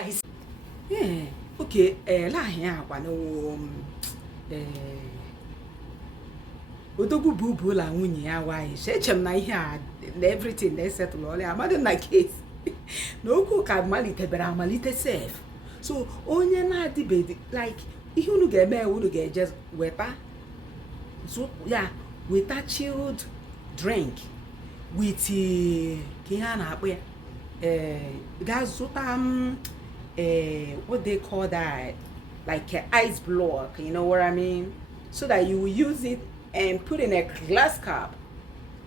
guys. Yeah, okay, la here one Odogu bubu la nwunye ya why shechem na ihe a everything they settle all amade na case na okwu ka malite bere amalite safe so onye na adibedi like ihe unu ga-eme unu ga-eje weta so yeah weta chilled drink with ka ihe a na-akpọ ya ga zụta what they call that like ice block, you know what I mean, so that you will use it and put in a glass cup,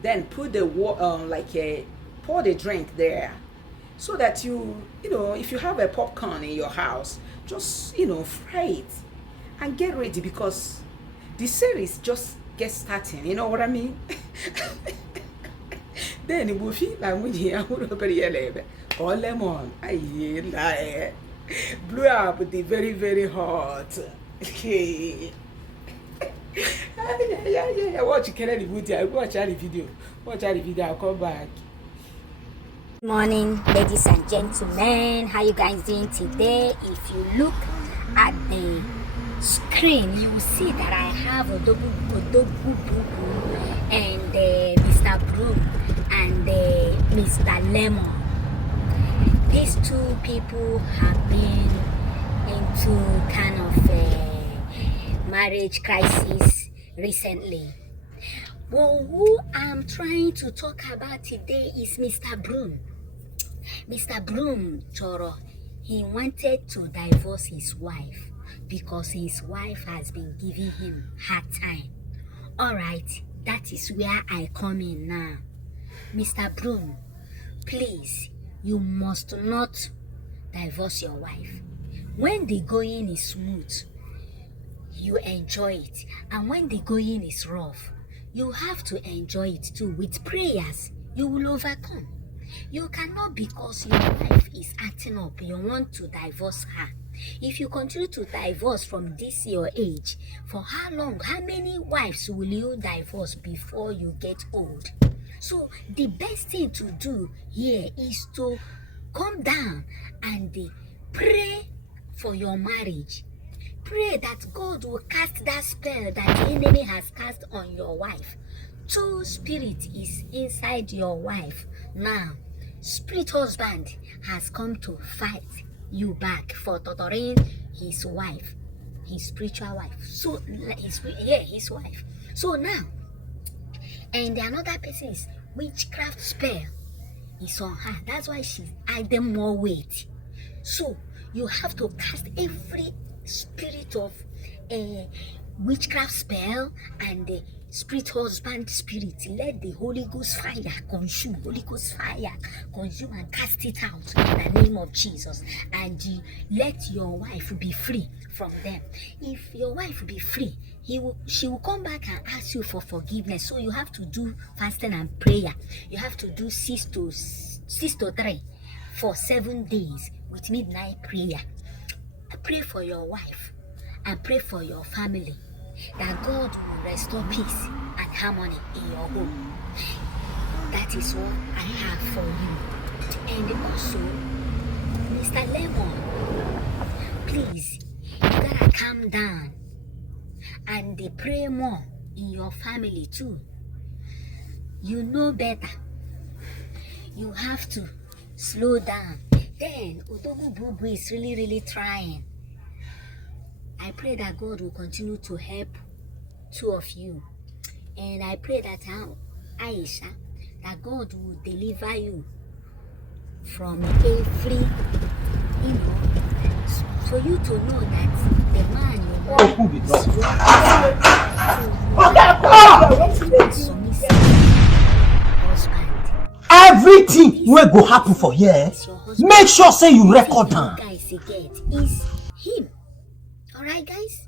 then put the pour the drink there, so that you know if you have a popcorn in your house, just fry it and get ready because the series just gets starting, you know what I mean. Then it will feel like when you or lemon blew up with the very hot. Okay. Yeah. Watch the video. Watch the video. I'll come back. Morning, ladies and gentlemen. How you guys doing today? If you look at the screen, you will see that I have Odogu and Mr. Broom and Mr. Lemon. These two people have been into kind of a marriage crisis recently. Well, who I'm trying to talk about today is Mr. Broom. Mr. Broom Choro, he wanted to divorce his wife because his wife has been giving him hard time. Alright, that is where I come in now. Mr. Broom, please, you must not divorce your wife. When the going is smooth, you enjoy it. And when the going is rough, you have to enjoy it too. With prayers, you will overcome. You cannot, because your wife is acting up, you want to divorce her. If you continue to divorce from this your age, for how long? How many wives will you divorce before you get old? So the best thing to do here is to come down and pray for your marriage. Pray that God will cast that spell that the enemy has cast on your wife. True spirit is inside your wife. Now, spirit husband has come to fight you back for torturing his wife, his spiritual wife. So his wife. So now, and another person is witchcraft spell is on her. That's why she's adding more weight. So you have to cast every spirit of a witchcraft spell and the spirit husband spirit. Let the Holy Ghost fire consume. Holy Ghost fire consume and cast it out in the name of Jesus. And let your wife be free from them. If your wife be free, she will come back and ask you for forgiveness. So you have to do fasting and prayer. You have to do 6 to 3 for 7 days with midnight prayer. Pray for your wife and pray for your family, that God will restore peace and harmony in your home. That is what I have for you. And also, Mr. Lemon, please, you gotta calm down and pray more in your family too. You know better. You have to slow down. Then Odogu Bubu is really trying. I pray that God will continue to help two of you. And I pray that Aisha, that God will deliver you from every, for you to know that the man you want is husband. Everything will go happen for here. Make sure say you record down. Guys, you get is him. Alright, guys?